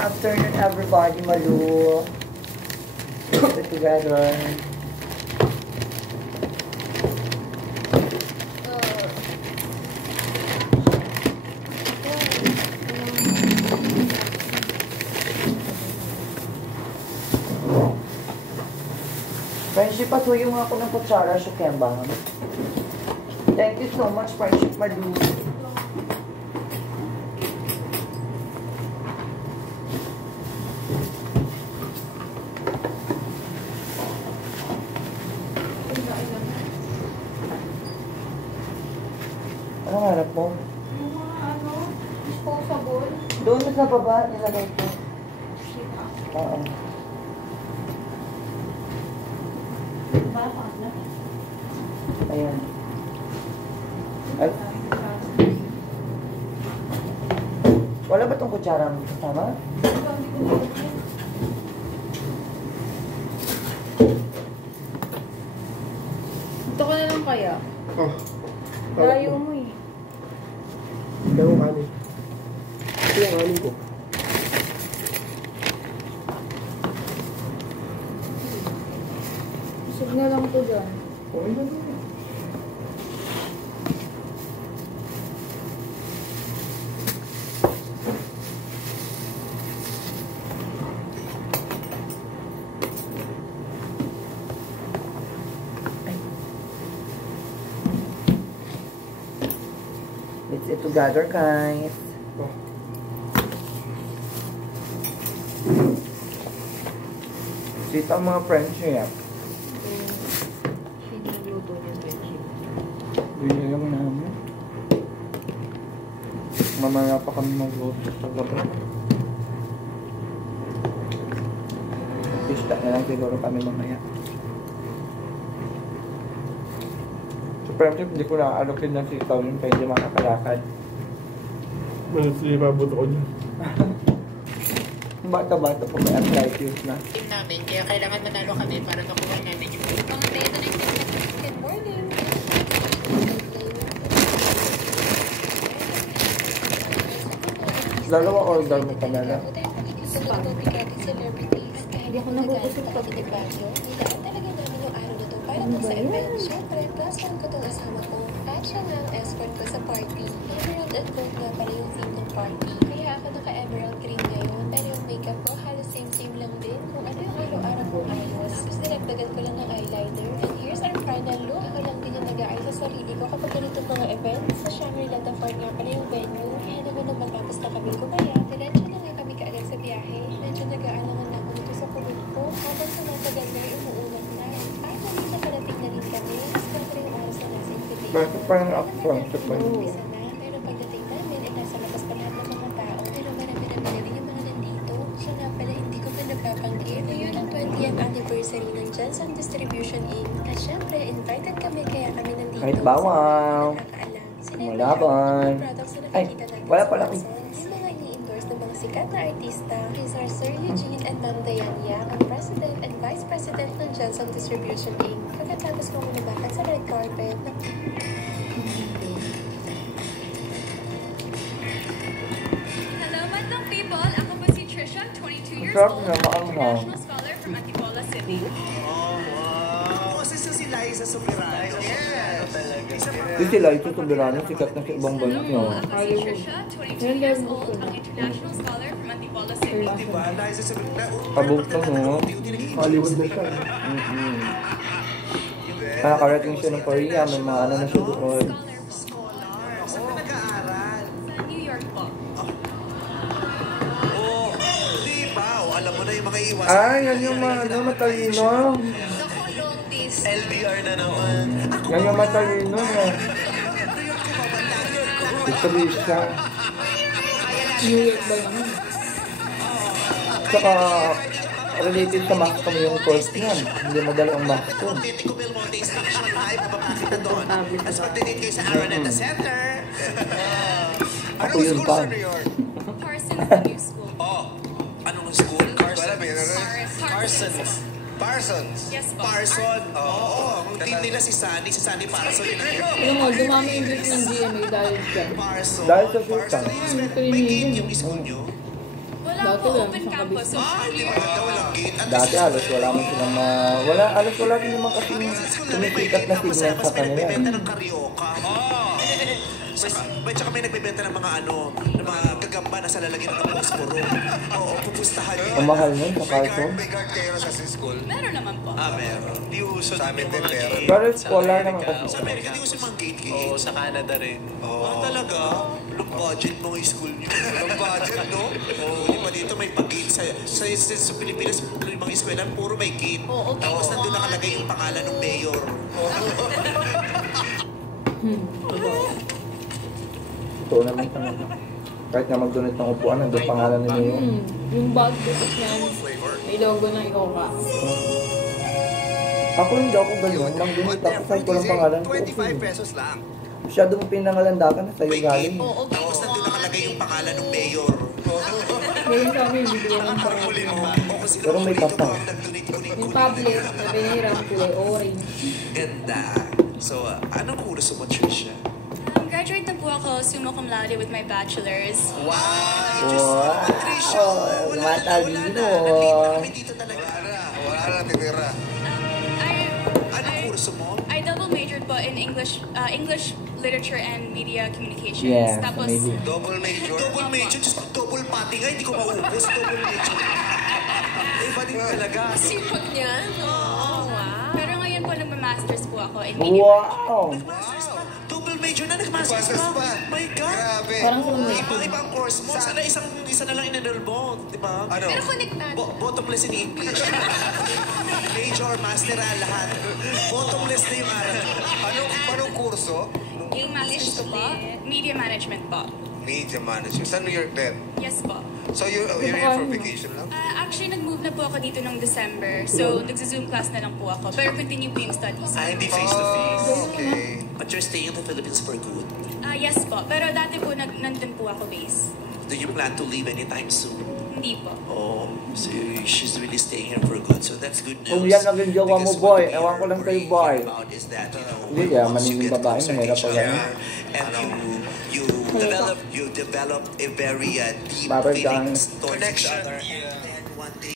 afternoon, everybody. Malu. Get together. Friendship, patuyo nga ako ng kutsara sa Kemba. Thank you so much, Friendship Malu. Anong harap mo? Yung mga disposable. Doon sa baba, nilagay ko. Oo. Ayan. Ay. Wala ba itong kutsara mo? Tama? Ito ko na lang kaya. Oh. Layo mo eh. Ito yung kanin. Ito yung kanin ko. Isog na lang ko dyan. Okay na lang. Let's eat together, guys. Oh. Sweet ang mga friendship. Sinuluto niya friendship. Bigyan namin. Mamaya pa kami mag-load sa gabi. Pista na lang siguro kami mamaya. Sa friendship, hindi ko na-allokin ng sitaw yun kaya hindi makakalakad. Malasli pa buto ko dyan. Bata-bata po may arthritis na. Team namin, kaya kailangan manalo kami para makuha namin yung mga tayo na good morning. Dalawa order mo talaga. Hindi ako nabubusog pag Talaga namin yung araw na to para dun sa event. Siyempre, plus one ko itong asama ko. At siya nga ang escort ko sa party. Emerald and gold nga pala yung theme ng party. Kaya ako naka-emerald green ngayon. Pero yung makeup ko halos same-same lang din. Kung ano yung araw-araw kong ayos. Tapos dinagdagan ko lang ng eyeliner. And here's our final look. Ako lang din yung nag-aayos sa sarili ko kapag ganitong mga events. Sa Shangri-La Fort nga pala yung venue. Kaya naman nung matapos na kami kumaya, diretso na nga kami kaagad sa biyahe. Medyo nag-aalangan na ako dito sa kulot ko. Habang tumatagal na umuulan na. Ay, nakarating na rin kami. Tapos syempre yung oras na nasa invitation. Bakit parang upfront sa pa yun? Umpisa na. Pero pagdating namin, ay nasa labas pa lahat ng mga tao. Pero marami-rami na rin yung mga nandito. Siya nga pala, hindi ko pa napapanggit. Ngayon ang 20th anniversary ng Jensen Distribution Inc. At syempre, invited kami kaya kami nandito. Kahit bawang. Nakakaalam. Malaban. Ay, wala pala. Yung mga ini-endorse ng mga sikat na artista is our Sir Eugene and Ma'am Diania, ang President and Vice President ng Jensen Distribution Inc. Pagkatapos kong manabakan sa red carpet, Hello, madlang people. Ako po si Trisha, 22 years Sarap old, na, maanghang. international scholar from Antipolo City. Kasi si Liza Soberano. Yes. Talaga. Kasi sila, ito Soberano, sikat na sa ibang bansa. Ako si Trisha, 22 years old, ang international scholar from Antipolo City. Diba? Liza Soberano. Kabuk na mo. Hollywood na siya. Nakakarating siya ng Korea, may mga ano na siya doon. Saan ka nag-aaral? Sa New York po. Oh, di ba? O, alam mo na yung mga iwas. Ay, yan yung mga ano, matalino. LDR na naman. Yan yung matalino na. Ito siya. New York ba yun? Saka, related sa Maxcom yung course niyan. Hindi madala ang Maxcom. Titico Belmonte Station 5, mababati na doon. As pagdating kayo sa Araneta Center. Ako yun pa. New York? Parsons New School. Oh, anong school? Carson. Parsons. Parsons. Yes po. Parson. Oo. Kung team nila si Sunny Parson. Alam mo, dumami yung grade ng GMA dahil dyan. Parson. Dahil sa shoot Parson. ka. May gate yung school nyo? Wala Dati lang, open isang campus. So, Di ba ganda, walang gate? At Dati halos wala man silang halos wala din naman kasi tumikikat na signal sa kanila. nagbebenta ng karyoka. Tsaka may nagbebenta ng mga ng mga gagamba na sa lalagyan ng posporo. Oo, pupustahan yun. Ang mahal nun sa Carlton. May guard kayo sa school. meron naman po. Meron. Di uso Sa amin yung din mga meron. gate. Pero wala naman kasi. Sa Amerika, di uso yung mga gate. Oo, sa Canada rin. Talaga? Low budget mga school nyo. Low budget, no? Di ba dito may pag-gate sa Pilipinas, yung mga eskwela, puro may gate. Tapos nandun nakalagay yung pangalan ng mayor. Totoo naman talaga. Kahit na mag-donate ng upuan, nandun pangalan nila yun. Yung bag, bukas yan. May logo ng ikaw ka. Ako hindi ako ganun. Mag-donate ako sa ko lang pangalan ko. 25 pesos lang. Masyadong pinangalandakan na sa'yo May galing. gate. Tapos nandun nakalagay yung pangalan ng mayor. Ngayon sa amin, bibigyan ng pangalan. Pero may kapa. Yung tablet, sabi na hiram kulay orange. Ganda. So, anong kurso mo, Trisha? Graduate na po ako summa cum laude with my bachelor's. Wow! Wow! Tumatalino. Kami dito talaga. Wala na, titira. Anong kurso mo? I double majored po in English literature and media communications. Yeah, Tapos, maybe. Double major. Double major, just double pati nga, hindi ko maubos. Double major. Iba din talaga. Sipag niya. Oh, wow. pero ngayon po nagma-masters po ako in media. Wow! Nag-masters pa. Double major na, nag-masters Masters pa. pa. My God. Grabe. Parang sa mga Ibang course mo. Sana isa na lang in-enroll mo. Di ba? Ano? Pero konektado. Bottomless in English. Major, master, lahat. Bottomless na yung aral. Anong kurso? Yung masters ko po, media management po. Media management. Sa New York din. Yes po. So you're here for vacation lang? Actually, nag-move na po ako dito nung December. So, nagsa-Zoom class na lang po ako. Pero continue po yung studies. Hindi face-to-face. Okay. But you're staying in the Philippines for good. Yes po. Pero dati po, nandun po ako base. Do you plan to leave anytime soon? Hindi po. Oh, so she's really staying here for good. So that's good news. Kung yan naging jowa mo, Because boy, what we ewan ko are lang sa'yo, worrying boy. about is that, Hindi, once maning you get babae, closer to mahirap each pag other, ganun. and you develop a very deep Babay ka. feelings towards each other. And then one day,